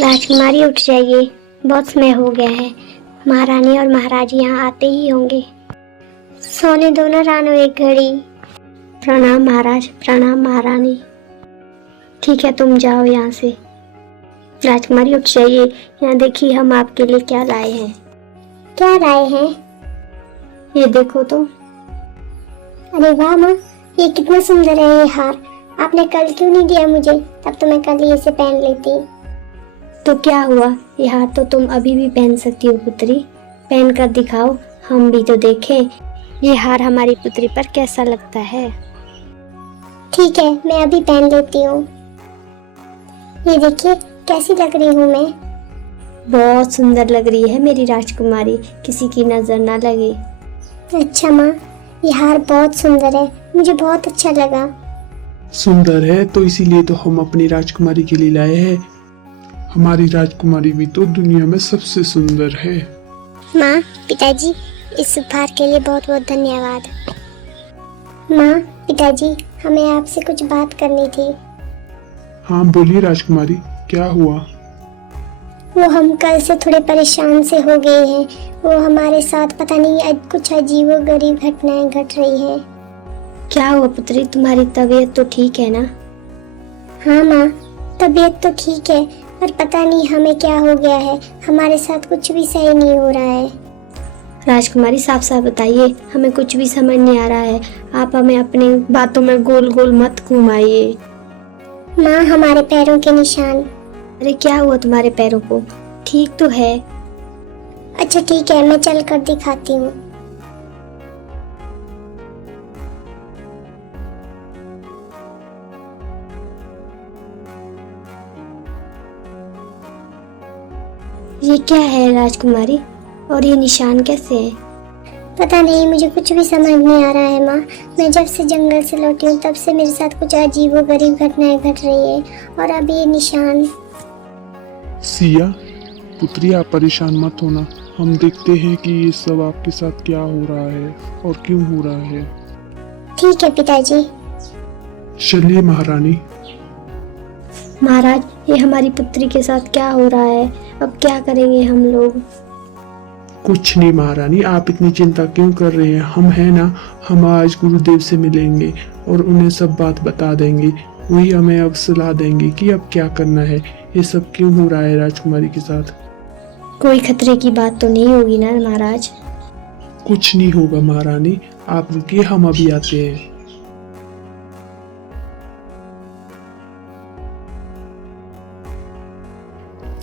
राजकुमारी उठ जाइए, बहुत समय हो गया है। महारानी और महाराज यहाँ आते ही होंगे। सोने दो ना रानो एक घड़ी। प्रणाम महाराज, प्रणाम महारानी। ठीक है, तुम जाओ यहाँ से। राजकुमारी उठ जाइए, यहाँ देखिए हम आपके लिए क्या लाए हैं। क्या लाए हैं? ये देखो तो। अरे वाह माँ, ये कितना सुंदर है ये हार। आपने कल क्यों नहीं दिया मुझे? तब तो मैं कल ही इसे पहन लेती। तो क्या हुआ, ये हार तो तुम अभी भी पहन सकती हो पुत्री। पहन कर दिखाओ, हम भी तो देखें ये हार हमारी पुत्री पर कैसा लगता है। ठीक है, मैं अभी पहन लेती हूँ। ये देखिए कैसी लग रही हूँ मैं। बहुत सुंदर लग रही है मेरी राजकुमारी, किसी की नजर ना लगे। अच्छा माँ, ये हार बहुत सुंदर है, मुझे बहुत अच्छा लगा। सुंदर है तो इसीलिए तो हम अपनी राजकुमारी के लिए लाए हैं। हमारी राजकुमारी भी तो दुनिया में सबसे सुंदर है। माँ, पिताजी, इस उपहार के लिए बहुत बहुत धन्यवाद। माँ, पिताजी, हमें आपसे कुछ बात करनी थी। हाँ बोलिए राजकुमारी, क्या हुआ? वो हम कल से थोड़े परेशान से हो गए हैं। वो हमारे साथ पता नहीं कुछ अजीबोगरीब घटनाएं घट रही हैं। क्या हुआ पुत्री, तुम्हारी तबीयत तो ठीक है ना? हाँ माँ, तबीयत तो ठीक है, पर पता नहीं हमें क्या हो गया है। हमारे साथ कुछ भी सही नहीं हो रहा है। राजकुमारी साफ साफ बताइए, हमें कुछ भी समझ नहीं आ रहा है। आप हमें अपनी बातों में गोल गोल मत घुमाइए। माँ, हमारे पैरों के निशान। अरे क्या हुआ तुम्हारे पैरों को? ठीक तो है? अच्छा ठीक है, मैं चल कर दिखाती हूँ। ये क्या है राजकुमारी, और ये निशान कैसे है? पता नहीं, मुझे कुछ भी समझ नहीं आ रहा है माँ। मैं जब से जंगल से लौटी हूँ तब से मेरे साथ कुछ अजीबोगरीब घटनाएं घट रही है, और अब ये निशान। सिया पुत्री, आप परेशान मत होना, हम देखते हैं कि ये सब आपके साथ क्या हो रहा है और क्यों हो रहा है। ठीक है पिताजी। चलिए महारानी। महाराज, ये हमारी पुत्री के साथ क्या हो रहा है? अब क्या करेंगे हम लोग? कुछ नहीं महारानी, आप इतनी चिंता क्यों कर रहे हैं? हम हैं ना, हम आज गुरुदेव से मिलेंगे और उन्हें सब बात बता देंगे। वही हमें अब सलाह देंगे कि अब क्या करना है, ये सब क्यों हो रहा है राजकुमारी के साथ। कोई खतरे की बात तो नहीं होगी ना महाराज? कुछ नहीं होगा महारानी, आप रुकिए, हम अभी आते हैं।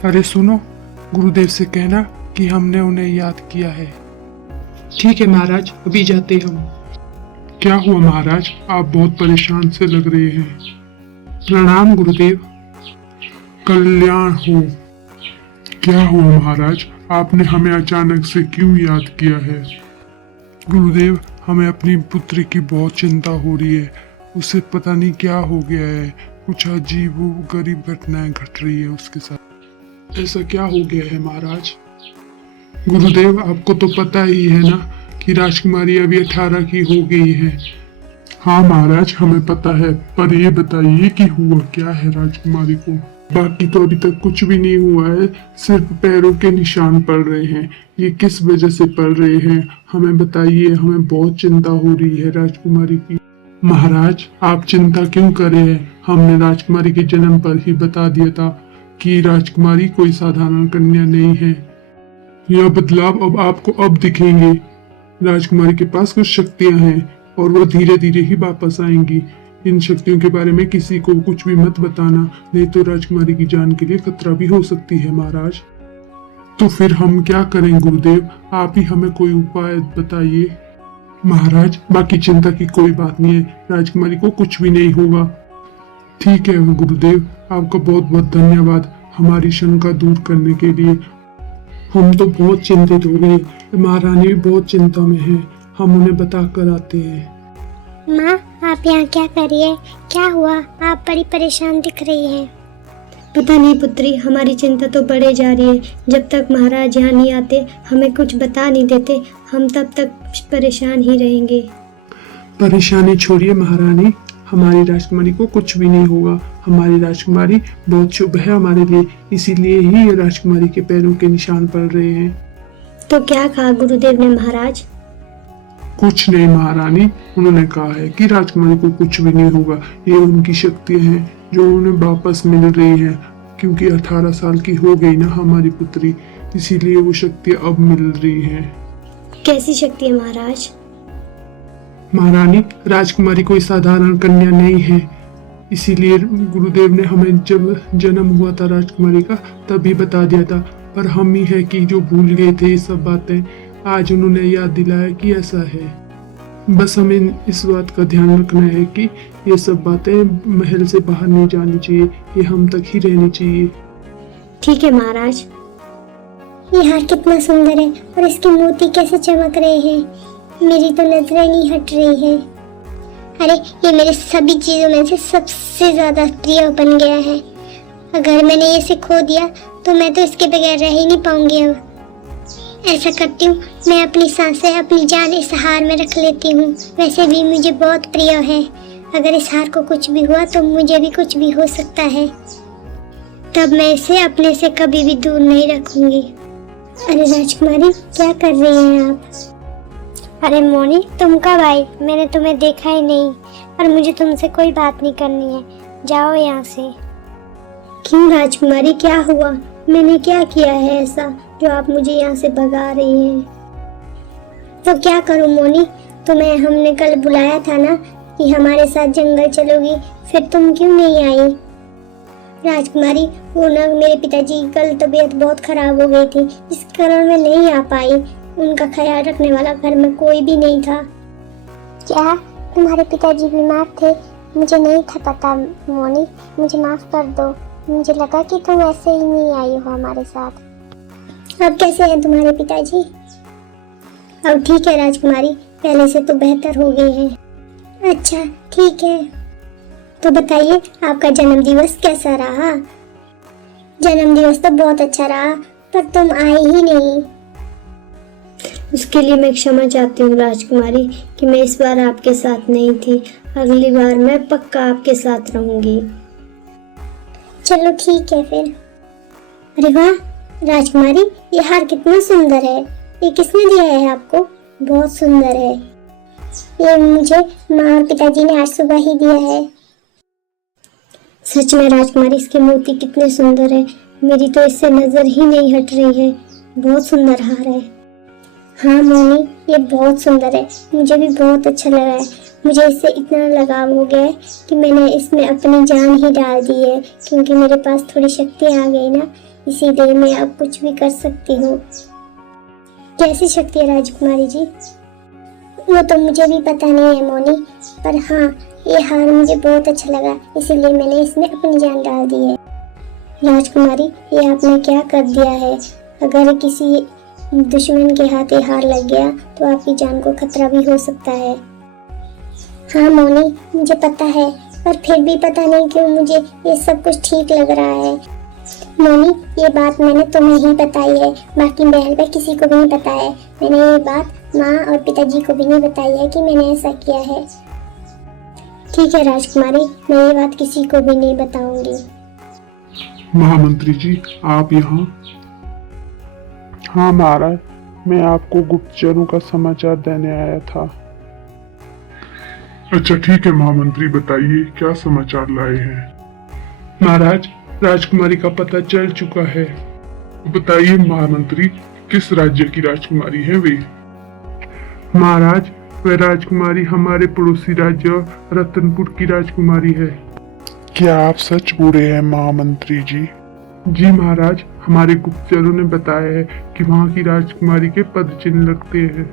अरे सुनो, गुरुदेव से कहना कि हमने उन्हें याद किया है। ठीक है महाराज, अभी जाते हम। क्या हुआ महाराज, आप बहुत परेशान से लग रहे हैं। प्रणाम गुरुदेव। कल्याण हो। क्या हुआ महाराज, आपने हमें अचानक से क्यों याद किया है? गुरुदेव, हमें अपनी पुत्री की बहुत चिंता हो रही है। उसे पता नहीं क्या हो गया है, कुछ अजीब गरीब घटनाएं घट रही है उसके साथ। ऐसा क्या हो गया है महाराज? गुरुदेव, आपको तो पता ही है ना कि राजकुमारी अभी 18 की हो गई है। हाँ महाराज, हमें पता है, पर ये बताइए कि हुआ क्या है राजकुमारी को? बाकी तो अभी तक कुछ भी नहीं हुआ है, सिर्फ पैरों के निशान पड़ रहे हैं। ये किस वजह से पड़ रहे हैं, हमें बताइए, हमें बहुत चिंता हो रही है राजकुमारी की। महाराज, आप चिंता क्यों कर रहे हैं? हमने राजकुमारी के जन्म पर ही बता दिया था कि राजकुमारी कोई साधारण कन्या नहीं है। यह बदलाव अब आपको अब दिखेंगे। राजकुमारी के पास कुछ शक्तियां हैं और वो धीरे धीरे ही वापस आएंगी। इन शक्तियों के बारे में किसी को कुछ भी मत बताना, नहीं तो राजकुमारी की जान के लिए खतरा भी हो सकती है महाराज। तो फिर हम क्या करें गुरुदेव, आप ही हमें कोई उपाय बताइए। महाराज, बाकी चिंता की कोई बात नहीं है, राजकुमारी को कुछ भी नहीं होगा। ठीक है गुरुदेव, आपका बहुत बहुत धन्यवाद हमारी शंका दूर करने के लिए। हम तो बहुत चिंतित हो गए, महारानी भी बहुत चिंता में है, हम उन्हें बता कर आते हैं। माँ, आप यहाँ क्या कर रही है? क्या हुआ? आप बड़ी परेशान दिख रही हैं। पता नहीं पुत्री, हमारी चिंता तो बढ़े जा रही है। जब तक महाराज यहाँ नहीं आते, हमें कुछ बता नहीं देते, हम तब तक परेशान ही रहेंगे। परेशानी छोड़िए महारानी, हमारी राजकुमारी को कुछ भी नहीं होगा। हमारी राजकुमारी बहुत शुभ है हमारे लिए, इसीलिए ही ये राजकुमारी के पैरों के निशान पड़ रहे हैं। तो क्या कहा गुरुदेव ने महाराज? कुछ नहीं महारानी, उन्होंने कहा है कि राजकुमारी को कुछ भी नहीं होगा। ये उनकी शक्तियां हैं जो उन्हें वापस मिल रही हैं, क्योंकि 18 साल की हो गई ना हमारी पुत्री, इसीलिए वो शक्तियां अब मिल रही हैं। कैसी शक्ति है महाराज? महारानी, राजकुमारी कोई साधारण कन्या नहीं है, इसीलिए गुरुदेव ने हमें जब जन्म हुआ था राजकुमारी का तभी बता दिया था, पर हम ही है कि जो भूल गए थे ये सब बातें। आज उन्होंने याद दिलाया कि ऐसा है। बस हमें इस बात का ध्यान रखना है कि ये सब बातें महल से बाहर नहीं जानी चाहिए, ये हम तक ही रहनी चाहिए। ठीक है महाराज। ये हार कितना सुंदर है और इसके मोती कैसे चमक रहे हैं, मेरी तो नजरें नहीं हट रही है। अरे, ये मेरे सभी चीजों में से सबसे ज्यादा प्रिय बन गया है। अगर मैंने इसे खो दिया तो मैं तो इसके बगैर रह ही नहीं पाऊंगी। अब ऐसा करती हूँ, मैं अपनी सांसें, अपनी जान इस हार में रख लेती हूँ। वैसे भी मुझे बहुत प्रिय है, अगर इस हार को कुछ भी हुआ तो मुझे भी कुछ भी हो सकता है, तब मैं इसे अपने से कभी भी दूर नहीं रखूंगी। अरे राजकुमारी, क्या कर रही हैं आप? अरे मोनी, तुम कब आई? मैंने तुम्हें देखा ही नहीं, और मुझे तुमसे कोई बात नहीं करनी है, जाओ यहाँ से। क्यों राजकुमारी, क्या हुआ? मैंने क्या किया है ऐसा जो आप मुझे यहाँ से भगा रही हैं? तो क्या करूं मोनी, तुम्हें हमने कल बुलाया था ना कि हमारे साथ जंगल चलोगी, फिर तुम क्यों नहीं आई? राजकुमारी, वो ना मेरे पिताजी की कल तबीयत बहुत खराब हो गई थी, इस कारण मैं नहीं आ पाई। उनका ख्याल रखने वाला घर में कोई भी नहीं था। क्या तुम्हारे पिताजी बीमार थे? मुझे नहीं था पता मोनी, मुझे माफ कर दो। मुझे लगा कि तुम ऐसे ही नहीं आई हो हमारे साथ। अब कैसे हैं तुम्हारे पिताजी? अब ठीक है राजकुमारी, पहले से तो बेहतर हो गए हैं। अच्छा ठीक है, तो बताइए आपका जन्म दिवस कैसा रहा? जन्म दिवस तो बहुत अच्छा रहा, पर तुम आई ही नहीं। उसके लिए मैं क्षमा चाहती हूँ राजकुमारी कि मैं इस बार आपके साथ नहीं थी। अगली बार मैं पक्का आपके साथ रहूंगी। चलो ठीक है फिर। अरे वाह राजकुमारी, ये हार कितना सुंदर है, ये किसने दिया है आपको? बहुत सुंदर है, ये मुझे माँ और पिताजी ने आज सुबह ही दिया है। सच में राजकुमारी, इसके मोती कितने सुंदर है, मेरी तो इससे नजर ही नहीं हट रही है। बहुत सुंदर हार है। हाँ मोनी, ये बहुत सुंदर है, मुझे भी बहुत अच्छा लगा है। मुझे इससे इतना लगाव हो गया है कि मैंने इसमें अपनी जान ही डाल दी है, क्योंकि मेरे पास थोड़ी शक्ति आ गई ना, इसीलिए मैं अब कुछ भी कर सकती हूँ। कैसी शक्ति है राजकुमारी जी? वो तो मुझे भी पता नहीं है मोनी, पर हाँ, ये हार मुझे बहुत अच्छा लगा, इसीलिए मैंने इसमें अपनी जान डाल दी है। राजकुमारी, ये आपने क्या कर दिया है? अगर किसी दुश्मन के हाथ ये हार लग गया तो आपकी जान को खतरा भी हो सकता है। हाँ मोनी, मुझे पता है, पर फिर भी पता नहीं क्यों मुझे ये सब कुछ ठीक लग रहा है। मोनी, ये बात मैंने तुम्हें ही बताई है, बाकी महल में किसी को भी नहीं पता है। मैंने ये बात माँ और पिताजी को भी नहीं बताई है कि मैंने ऐसा किया है। ठीक है राजकुमारी, मैं ये बात किसी को भी नहीं बताऊंगी। महामंत्री जी, आप यहाँ? हाँ महाराज, मैं आपको गुप्तचरों का समाचार देने आया था। अच्छा ठीक है महामंत्री, बताइए क्या समाचार लाए हैं? महाराज, राजकुमारी का पता चल चुका है। बताइए महामंत्री, किस राज्य की राजकुमारी है वे? महाराज, वह राजकुमारी हमारे पड़ोसी राज्य रतनपुर की राजकुमारी है। क्या आप सच बोल रहे हैं महामंत्री जी? जी महाराज, हमारे गुप्तचरों ने बताया है कि वहाँ की राजकुमारी के पद चिन्ह लगते हैं।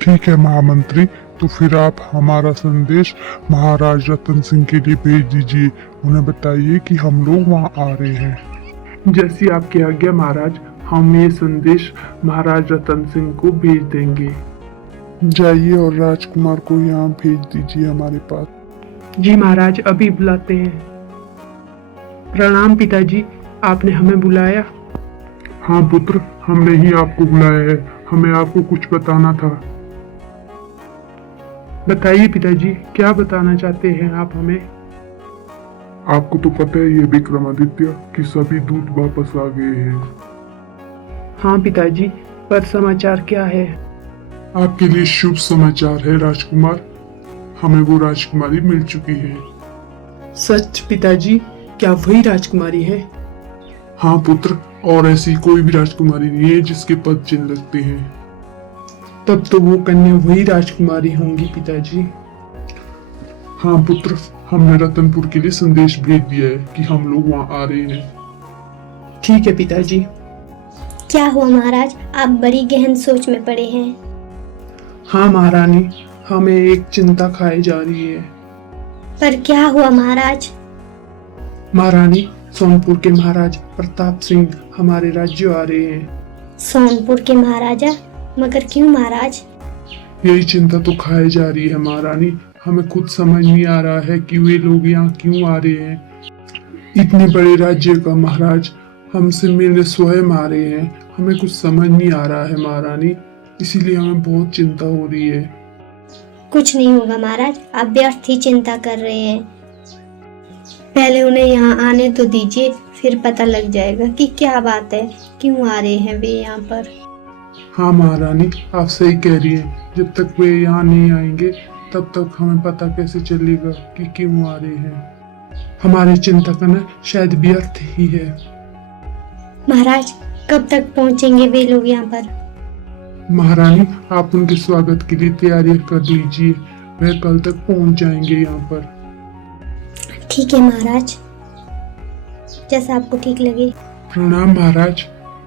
ठीक है महामंत्री, तो फिर आप हमारा संदेश महाराज रतन सिंह के लिए भेज दीजिए, उन्हें बताइए कि हम लोग वहाँ आ रहे हैं। जैसी आपकी आज्ञा महाराज, हम ये संदेश महाराज रतन सिंह को भेज देंगे। जाइए और राजकुमार को यहाँ भेज दीजिए हमारे पास। जी महाराज, अभी बुलाते हैं। प्रणाम पिताजी, आपने हमें बुलाया? हाँ पुत्र, हमने ही आपको बुलाया है। हमें आपको कुछ बताना था। बताइए पिताजी, क्या बताना चाहते हैं आप हमें? आपको तो पता है ये विक्रमादित्य कि सभी दूत वापस आ गए हैं। हाँ पिताजी, पर समाचार क्या है? आपके लिए शुभ समाचार है राजकुमार, हमें वो राजकुमारी मिल चुकी है। सच पिताजी, क्या वही राजकुमारी है? हाँ पुत्र, और ऐसी कोई भी राजकुमारी नहीं है जिसके पद चिन्ह लगते हैं। तब तो वो कन्या वही राजकुमारी होंगी पिताजी। हाँ पुत्र, हमने रतनपुर के लिए संदेश भेज दिया है कि हम लोग वहाँ आ रहे हैं। ठीक है पिताजी। क्या हुआ महाराज, आप बड़ी गहन सोच में पड़े हैं। हाँ महारानी, हमें एक चिंता खाई जा रही है। पर क्या हुआ महाराज। महारानी, सोनपुर के महाराज प्रताप सिंह हमारे राज्य आ रहे हैं। सोनपुर के महाराजा, मगर क्यों महाराज। यही चिंता तो खाई जा रही है महारानी। हमें खुद समझ नहीं आ रहा है कि वे लोग यहाँ क्यों आ रहे हैं। इतने बड़े राज्य का महाराज हमसे मिलने स्वयं आ रहे हैं। हमें कुछ समझ नहीं आ रहा है महारानी, इसीलिए हमें बहुत चिंता हो रही है। कुछ नहीं होगा महाराज, आप व्यर्थ ही चिंता कर रहे हैं। पहले उन्हें यहाँ आने तो दीजिए, फिर पता लग जाएगा कि क्या बात है, क्यों आ रहे हैं वे यहाँ पर। हाँ महारानी, आप सही कह रही हैं। जब तक वे यहाँ नहीं आएंगे तब तक हमें पता कैसे चलेगा कि क्यों आ रहे हैं। हमारी चिंता करना शायद व्यर्थ ही है। महाराज, कब तक पहुँचेंगे वे लोग यहाँ पर। महारानी, आप उनके स्वागत के लिए तैयारियां कर लीजिए। वह कल तक पहुंच जाएंगे यहाँ पर। ठीक है महाराज, जैसा आपको ठीक लगे। प्रणाम महाराज,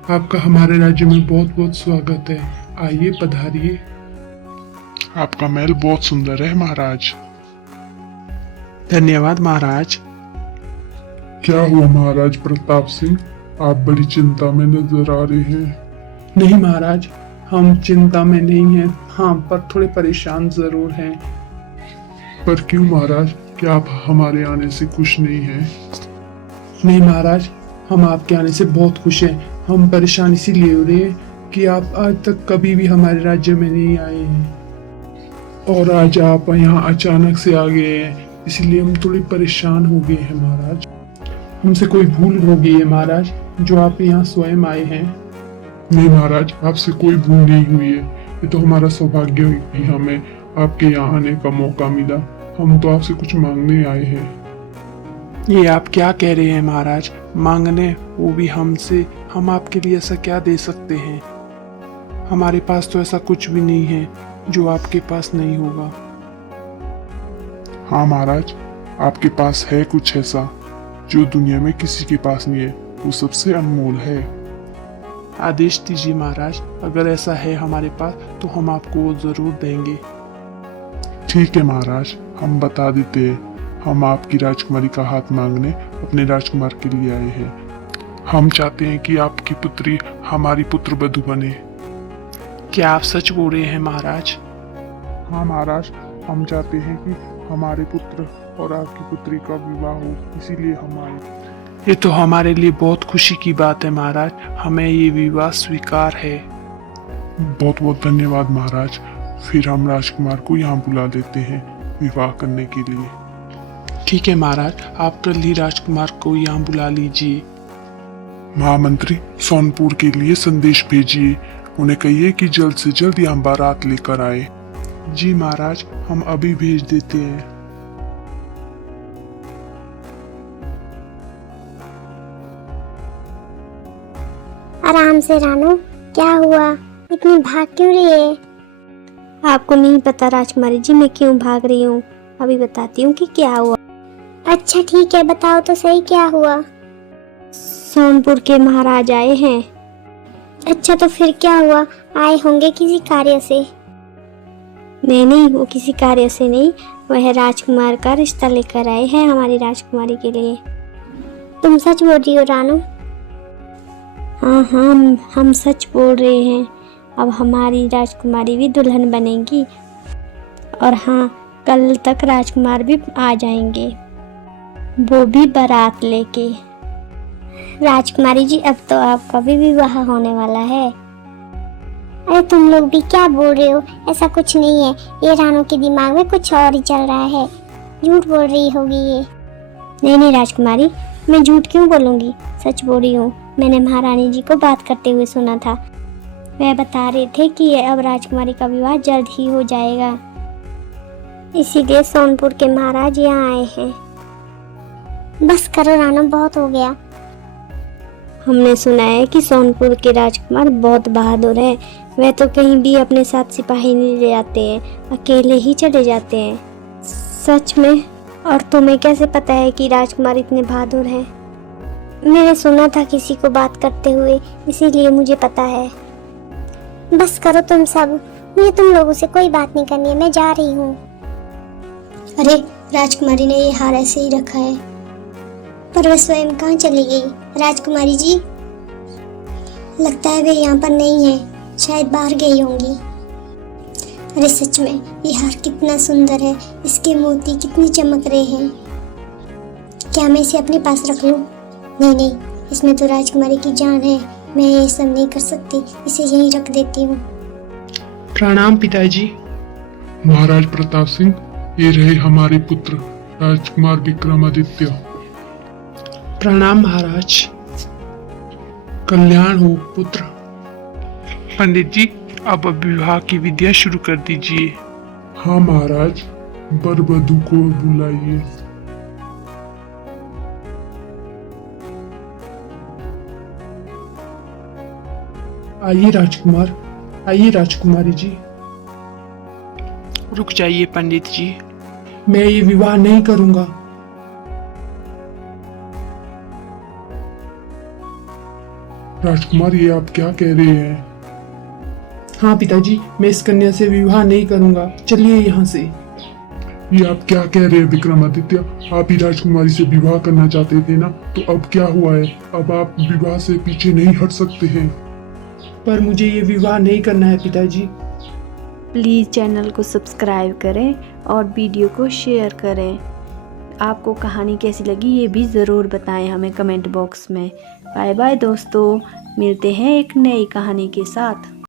आपका हमारे राज्य में बहुत बहुत स्वागत है। आइए पधारिए। आपका महल बहुत सुंदर है महाराज। धन्यवाद महाराज। क्या हुआ महाराज प्रताप सिंह, आप बड़ी चिंता में नजर आ रहे हैं। नहीं महाराज, हम चिंता में नहीं हैं। हाँ, पर थोड़े परेशान जरूर हैं। पर क्यों महाराज, क्या आप हमारे आने से खुश नहीं हैं? नहीं महाराज, हम आपके आने से बहुत खुश हैं। हम परेशान इसीलिए हो रहे हैं कि आप आज तक कभी भी हमारे राज्य में नहीं आए हैं और आज आप यहाँ अचानक से आ गए हैं, इसलिए हम थोड़े परेशान हो गए हैं महाराज। हमसे कोई भूल हो गई है महाराज, जो आप यहाँ स्वयं आए हैं। नहीं महाराज, आपसे कोई भूल नहीं हुई है। ये तो हमारा सौभाग्य है कि हमें आपके यहाँ आने का मौका मिला। हम तो आपसे कुछ मांगने आए हैं। ये आप क्या कह रहे हैं महाराज, मांगने, वो भी हमसे? हम आपके लिए ऐसा क्या दे सकते हैं? हमारे पास तो ऐसा कुछ भी नहीं है जो आपके पास नहीं होगा। हाँ महाराज, आपके पास है कुछ ऐसा जो दुनिया में किसी के पास नहीं है। वो सबसे अनमोल है। आदेश दीजिए महाराज, अगर ऐसा है हमारे पास तो हम आपको वो जरूर देंगे। ठीक है महाराज, हम बता देते हैं। हम आपकी राजकुमारी का हाथ मांगने अपने राजकुमार के लिए आए हैं। हम चाहते हैं कि आपकी पुत्री हमारी पुत्र वधू बने। क्या आप सच बोल रहे हैं महाराज? हाँ महाराज, हम चाहते हैं कि हमारे पुत्र और आपकी पुत्री का विवाह हो, इसीलिए हम आए। ये तो हमारे लिए बहुत खुशी की बात है महाराज, हमें ये विवाह स्वीकार है। बहुत बहुत धन्यवाद महाराज। फिर हम राजकुमार को यहाँ बुला लेते हैं विवाह करने के लिए। ठीक है महाराज, आप कल ही राजकुमार को यहाँ बुला लीजिए। महामंत्री, सोनपुर के लिए संदेश भेजिए। उन्हें कहिए कि जल्द से जल्द यहाँ बारात लेकर आए। जी महाराज, हम अभी भेज देते हैं। आराम से रानो, क्या हुआ, इतनी भाग क्यों रही है। आपको नहीं पता राजकुमारी जी मैं क्यों भाग रही हूँ। अभी बताती हूँ कि क्या हुआ। अच्छा ठीक है, बताओ तो सही क्या हुआ। सोनपुर के महाराज आए हैं। अच्छा तो फिर क्या हुआ, आए होंगे किसी कार्य से। नहीं, वो किसी कार्य से नहीं, वह राजकुमार का रिश्ता लेकर आए हैं हमारी राजकुमारी के लिए। तुम सच बोल रही हो रानू। हाँ, हम सच बोल रहे हैं। अब हमारी राजकुमारी भी दुल्हन बनेगी। और हाँ, कल तक राजकुमार भी आ जाएंगे, वो भी बारात लेके। राजकुमारी जी, अब तो आपका भी विवाह होने वाला है। अरे तुम लोग भी क्या बोल रहे हो? ऐसा कुछ नहीं है, ये रानू के दिमाग में कुछ और ही चल रहा है, झूठ बोल रही होगी ये। नहीं नहीं राजकुमारी, मैं झूठ क्यों बोलूँगी, सच बोल रही हूँ। मैंने महारानी जी को बात करते हुए सुना था, वह बता रहे थे कि अब राजकुमारी का विवाह जल्द ही हो जाएगा, इसीलिए सोनपुर के महाराज यहाँ आए हैं। बस करो रानू, बहुत हो गया। हमने सुना है कि सोनपुर के राजकुमार बहुत बहादुर है, वह तो कहीं भी अपने साथ सिपाही नहीं ले जाते हैं, अकेले ही चले जाते हैं। सच में? और तुम्हें कैसे पता है कि राजकुमार इतने बहादुर हैं? मैंने सुना था किसी को बात करते हुए, इसीलिए मुझे पता है। बस करो तुम सब, मुझे तुम लोगों से कोई बात नहीं करनी है, मैं जा रही हूँ। अरे राजकुमारी ने ये हार ऐसे ही रखा है, पर वह स्वयं कहाँ चली गई? राजकुमारी जी, लगता है वे यहाँ पर नहीं है, शायद बाहर गई होंगी। अरे सच में ये हार कितना सुंदर है, इसके मोती कितनी चमक रहे हैं। क्या मैं इसे अपने पास रख लूं? नहीं नहीं, इसमें तो राजकुमारी की जान है, मैं ये सब नहीं कर सकती, इसे यहीं रख देती हूँ। प्रणाम पिताजी। महाराज प्रताप सिंह, ये रहे हमारे पुत्र राजकुमार विक्रमादित्य। प्रणाम महाराज। कल्याण हो पुत्र। पंडित जी, अब विवाह की विधियां शुरू कर दीजिए। हाँ महाराज, वर वधू को बुलाइए। आइए राजकुमार, आइए राजकुमारी जी। रुक जाइए पंडित जी, मैं ये विवाह नहीं करूंगा। राजकुमार, ये आप क्या कह रहे हैं? हाँ पिताजी, मैं इस कन्या से विवाह नहीं करूंगा, चलिए यहाँ से। ये आप क्या कह रहे हैं विक्रमादित्य? आप ही राजकुमारी से विवाह करना चाहते थे ना, तो अब क्या हुआ है? अब आप विवाह से पीछे नहीं हट सकते हैं। पर मुझे ये विवाह नहीं करना है पिताजी। प्लीज़ चैनल को सब्सक्राइब करें और वीडियो को शेयर करें। आपको कहानी कैसी लगी ये भी ज़रूर बताएं हमें कमेंट बॉक्स में। बाय बाय दोस्तों, मिलते हैं एक नई कहानी के साथ।